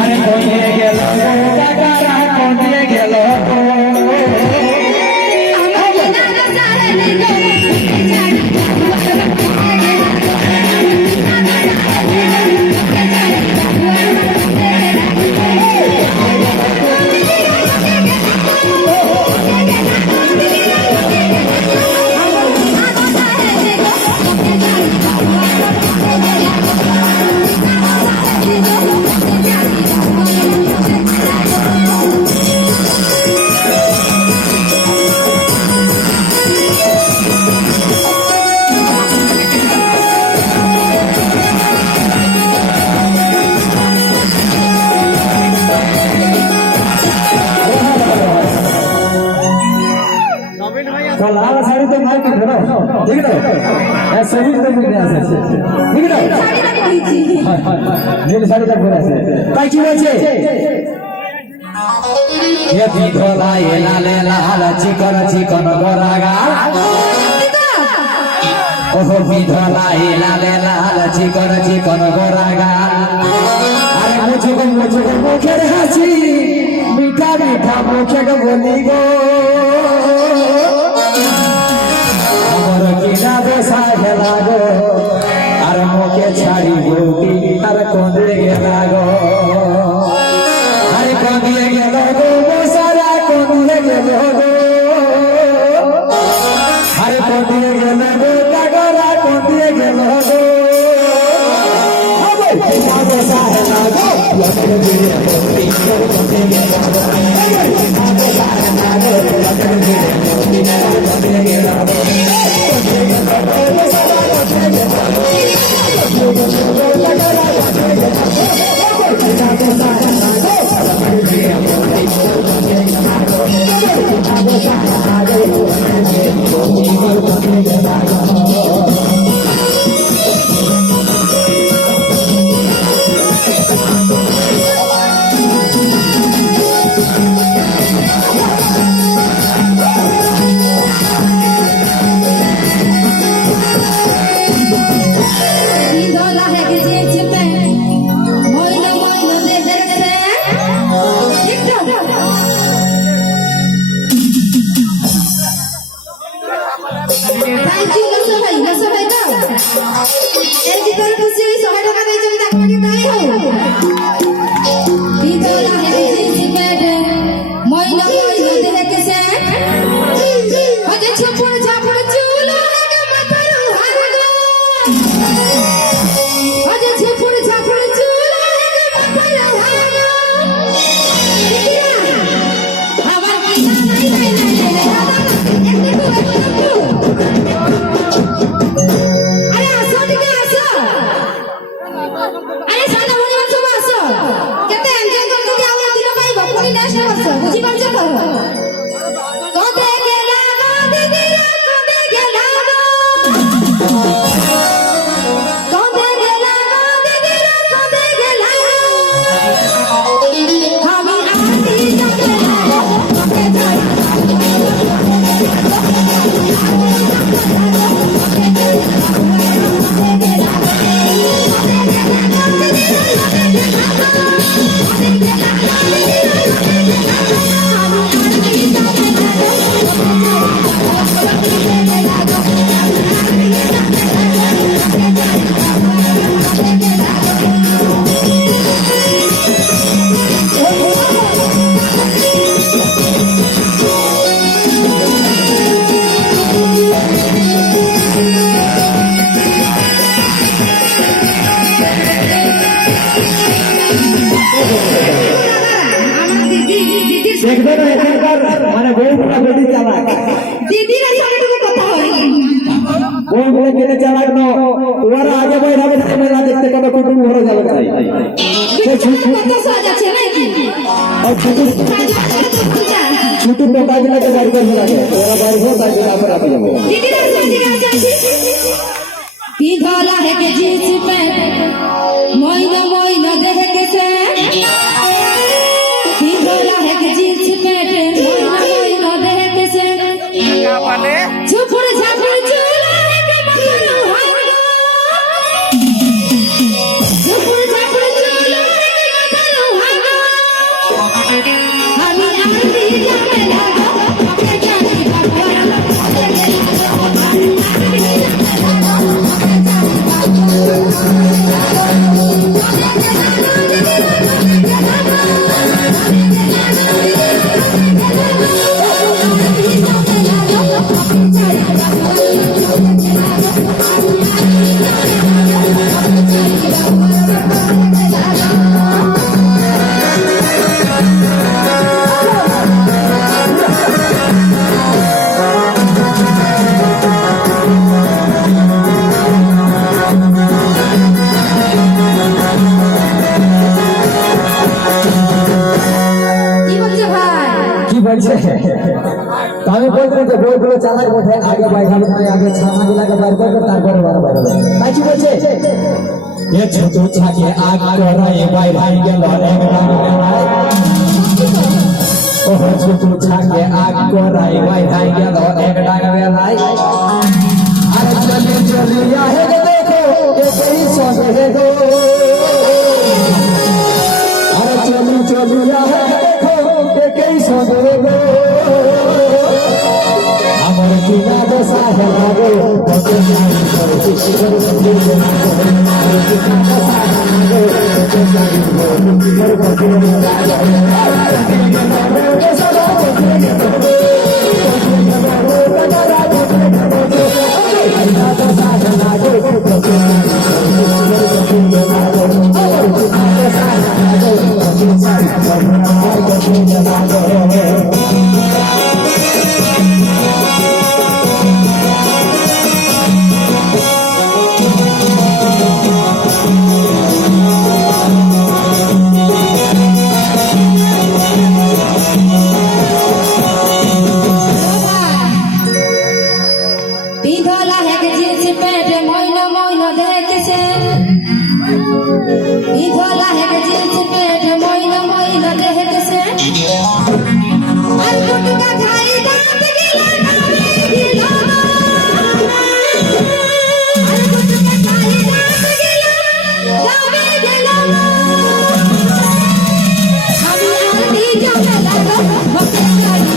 আরে কোনে গেল কাকারা কোনে গেল लाल साड़ी तो मार के धरो ठीक है ऐसे ही तो मिलने आसे ठीक है साड़ी ना পরিছি নীল শাড়ি তা পরে আছে তাই কি বলছে এ বিধলা এলালে লাল চিকন চিকন গোরাগা ও বিধলা এলালে লাল চিকন চিকন গোরাগা আরে মুঝকো মুখের হাসি মিঠা মিঠা মুখে বলি গো লাগো আর মুখে ছাড়ি বউটি আর কোঁদে গেল গো আরে কোঁদে গেল গো সারা কোঁদে গেল গো আরে কোঁদে গেল গো কাগরা কোঁদে গেল গো লাগো সারা লাগো লাগো দিয়ে বউটি কোঁদে গেল গো লাগো সারা লাগো লাগো দিয়ে বউটি কোঁদে গেল গো মানে বউগুলা বেশি চালাক দিদির সাথে কথা হয় বউগুলা বেশি চালাক না ওরা আগে বই হবে মেলা দেখতে কত কুটুম ঘরে যাবে তাই কত সাজ আছে নাকি আর ছোট মোটা গুলো তো গাড়ি করে লাগে ওরা গাড়ি ভোর তাই আমরা আপে যাব দিদির সাথে আছে বিধলা হেকে জিন্স প্যান্ট ময়না ময়না দেখে গেছে বিধলা হেকে জিন্স প্যান্ট ময়না ময়না দেখে গেছে মানে ঝুপুর ঝাপুর চুল হেকে মাথানো হাঙ্গা ঝুপুর ঝাপুর চুল হেকে মাথানো বলছে তো আমি বলছি যে বইগুলো চালাক বটে আগে বাইরে আগে ছানাগুলাকে বার করবে তারপরে বার বাইরে তাই কি বলছে এ ছোট ছাকে আগ করাই বাইরে গেল এক ডাক বেলায় ও ছোট ছাকে আগ করাই বাইরে গেল এক ডাক বেলায় আরে চলে চলিয়া হে দেখো একই সঙ্গে গো আরে চলি চলিয়া হে দেখো একই সঙ্গে গো আমার কিনা দশা হে লাগো কত জানি করছি করে দিলে না আমার কিনা দশা হে লাগো কত জানি করছি করে দিলে না বিধলা হেগ জিন্স প্যান্ট ময়না ময়না দেখেছে বিধলা হেগ জিন্স প্যান্ট ময়না ময়না দেখেছে আর টুকটা খাই দাঁত গিলা নামে গিলা আর টুকটা খাই দাঁত গিলা নামে গিলা আমি আর দি যাবে লাগো মতে গাড়ি